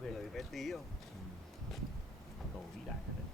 Đấy. người bé tí không? Tổ vĩ đại thật đấy.